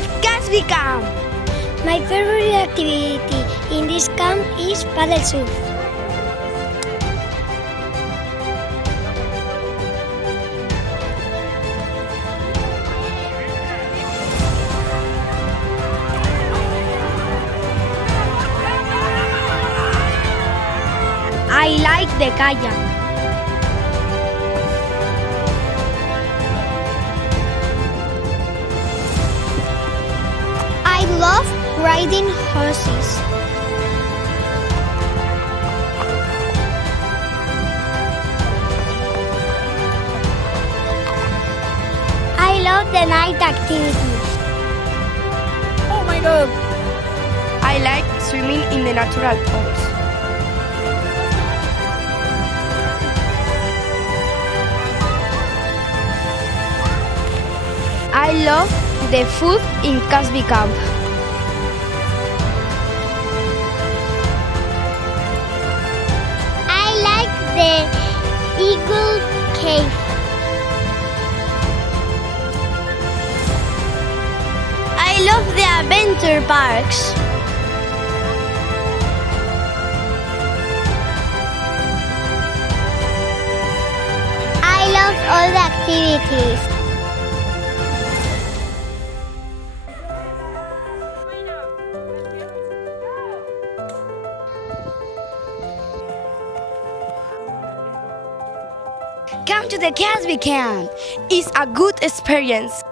love Casvi Camp. My favorite activity in this camp is paddle surf. I like the kayak. I love riding horses. I love the night activities. Oh my god! I like swimming in the natural ponds. I love the food in Casvi Camp. I like the Eagle Cave. I love the adventure parks. I love all the activities. Come to the Casvi Camp. It's a good experience.